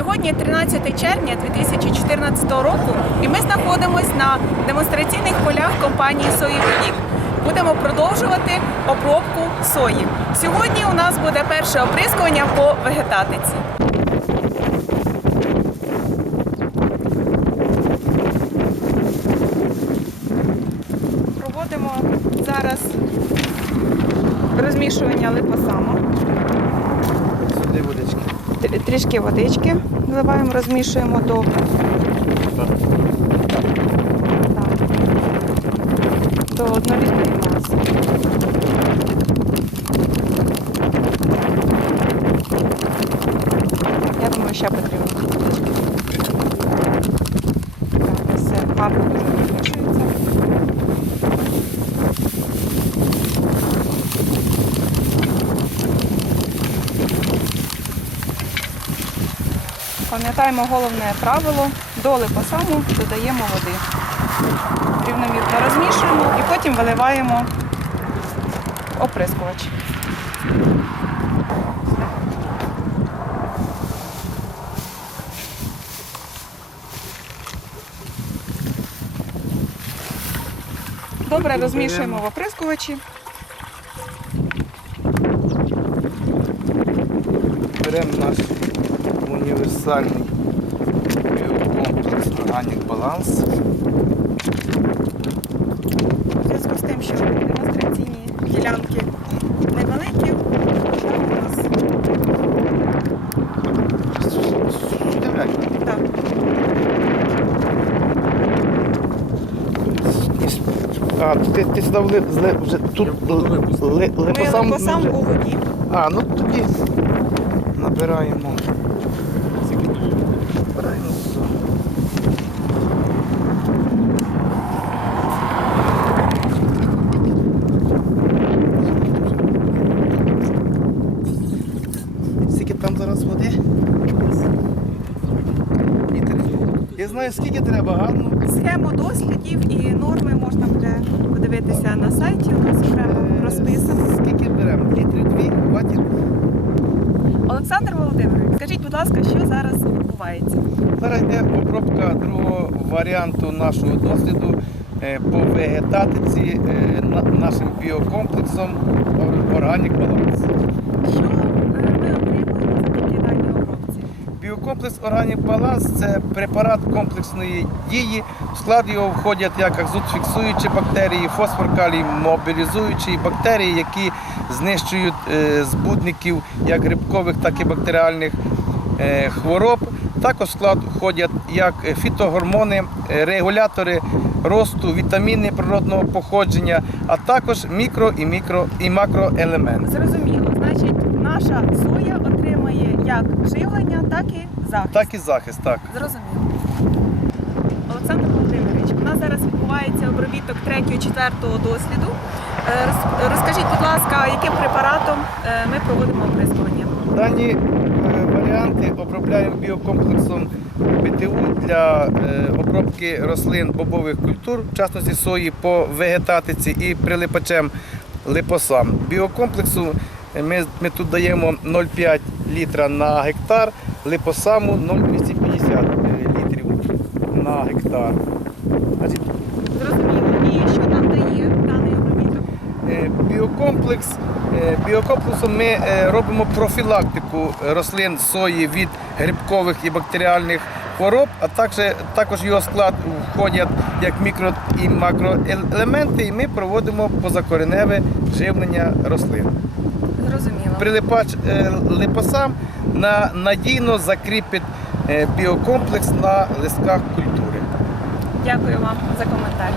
Сьогодні 13 червня 2014 року, і ми знаходимося на демонстраційних полях компанії Соєводік. Будемо продовжувати обробку сої. Сьогодні у нас буде перше оприскування по вегетатиці. Проводимо зараз розмішування липосаму. Трішки водички вливаємо, розмішуємо до так, до однорідної маси. Я думаю, ще потрібно. Так, все гарно дуже Пам'ятаємо головне правило, до липосаму додаємо води. Рівномірно розмішуємо і потім виливаємо оприскувач. Добре розмішуємо в оприскувачі. Беремо наш універсальний біокомплекс Органік Баланс. У зв'язку з тим, що демонстраційні ділянки невеликі, у нас так. А, ти, ти сюди вли, зли, вже тут ли, Ми липосам. липосам у воді. А, ну тоді набираємо. Набираємо. Скільки там зараз води? Я знаю, скільки треба, гарно. Схему дослідів і норми можна буде подивитися на сайті. У нас окремо розписано. Скільки беремо? Літрів дві, хватить. Олександр Володимирович, скажіть, будь ласка, що зараз відбувається? Зараз йде обробка другого варіанту нашого досліду е, по вегетатиці е, нашим біокомплексом Органік Баланс. Біокомплекс органів Баланс це препарат комплексної дії. В склад його входять як азотфіксуючі бактерії, фосфор калій мобілізуючі бактерії, які знищують е, збудників як грибкових, так і бактеріальних е, хвороб. Також в склад входять як фітогормони, е, регулятори росту, вітаміни природного походження, а також мікро і мікро і макроелементи. Зрозуміло, значить, наша соя отримає як живлення, так і захист. Так і захист, так. Зрозуміло. Олександр Володимирович, у нас зараз відбувається обробіток третього четвертого досліду. Е, Розкажіть, будь ласка, яким препаратом е, ми проводимо оприскування? Дані е, варіанти обробляємо біокомплексом БТУ для е, обробки рослин бобових культур, в частності сої по вегетатиці і прилипачем липосам. Біокомплексу е, ми, ми тут даємо 0,5 літра на гектар, липосаму 0,250 е, літрів на гектар. Зрозуміло. І що нам дає Біокомплекс. е, Біокомплексом ми е, робимо профілактику рослин сої від грибкових і бактеріальних хвороб, а також, також його склад входять як мікро і макроелементи, і ми проводимо позакореневе живлення рослин. Зрозуміло. Прилипач е, липосам на, надійно закріпить е, біокомплекс на листках культури. Дякую вам за коментар.